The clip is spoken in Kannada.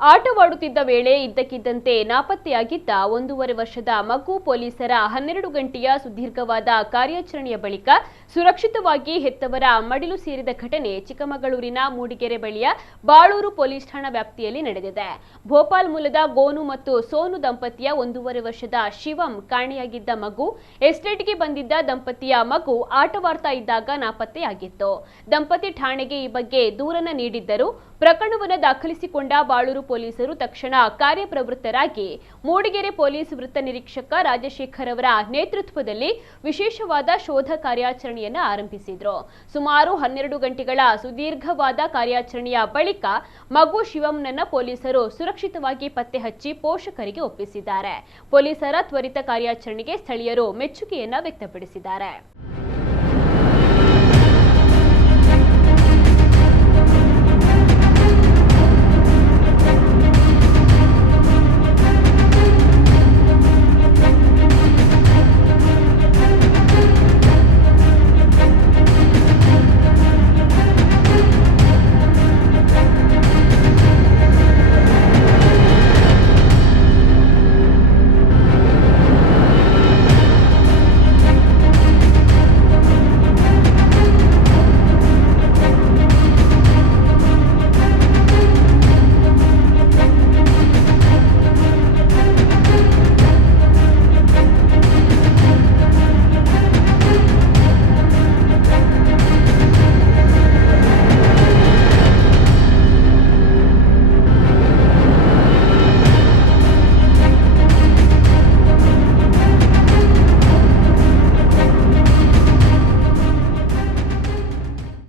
ಆಟವಾಡುತ್ತಿದ್ದ ವೇಳೆ ಇದ್ದಕ್ಕಿದ್ದಂತೆ ನಾಪತ್ತೆಯಾಗಿದ್ದ 1.5 ವರ್ಷದ ಮಗು ಪೊಲೀಸರ 12 ಗಂಟೆಯ ಸುದೀರ್ಘವಾದ ಕಾರ್ಯಾಚರಣೆಯ ಬಳಿಕ ಸುರಕ್ಷಿತವಾಗಿ ಹೆತ್ತವರ ಮಡಿಲು ಸೇರಿದ ಘಟನೆ ಚಿಕ್ಕಮಗಳೂರಿನ ಮೂಡಿಗೆರೆ ಬಳಿಯ ಬಾಳೂರು ಪೊಲೀಸ್ ಠಾಣಾ ವ್ಯಾಪ್ತಿಯಲ್ಲಿ ನಡೆದಿದೆ. ಭೋಪಾಲ್ ಮೂಲದ ಗೋನು ಮತ್ತು ಸೋನು ದಂಪತಿಯ 1.5 ವರ್ಷದ ಶಿವಂ ಕಾಣೆಯಾಗಿದ್ದ ಮಗು ಎಸ್ಟೇಟ್ಗೆ ಬಂದಿದ್ದ ದಂಪತಿಯ ಮಗು ಆಟವಾಡ್ತಾ ಇದ್ದಾಗ ನಾಪತ್ತೆಯಾಗಿತ್ತು. ದಂಪತಿ ಠಾಣೆಗೆ ಈ ಬಗ್ಗೆ ದೂರನ್ನ ನೀಡಿದ್ದರು. ಪ್ರಕರಣವನ್ನು ದಾಖಲಿಸಿಕೊಂಡ ಬಾಳೂರು ಪೊಲೀಸರು ತಕ್ಷಣ ಕಾರ್ಯಪ್ರವೃತ್ತರಾಗಿ ಮೂಡಿಗೆರೆ ಪೊಲೀಸ್ ವೃತ್ತ ನಿರೀಕ್ಷಕ ರಾಜಶೇಖರ್ ಅವರ ನೇತೃತ್ವದಲ್ಲಿ ವಿಶೇಷವಾದ ಶೋಧ ಕಾರ್ಯಾಚರಣೆಯನ್ನು ಆರಂಭಿಸಿದ್ರು. ಸುಮಾರು 12 ಗಂಟೆಗಳ ಸುದೀರ್ಘವಾದ ಕಾರ್ಯಾಚರಣೆಯ ಬಳಿಕ ಮಗು ಶಿವಂನನ್ನ ಪೊಲೀಸರು ಸುರಕ್ಷಿತವಾಗಿ ಪತ್ತೆ ಹಚ್ಚಿ ಪೋಷಕರಿಗೆ ಒಪ್ಪಿಸಿದ್ದಾರೆ. ಪೊಲೀಸರ ತ್ವರಿತ ಕಾರ್ಯಾಚರಣೆಗೆ ಸ್ಥಳೀಯರು ಮೆಚ್ಚುಗೆಯನ್ನ ವ್ಯಕ್ತಪಡಿಸಿದ್ದಾರೆ.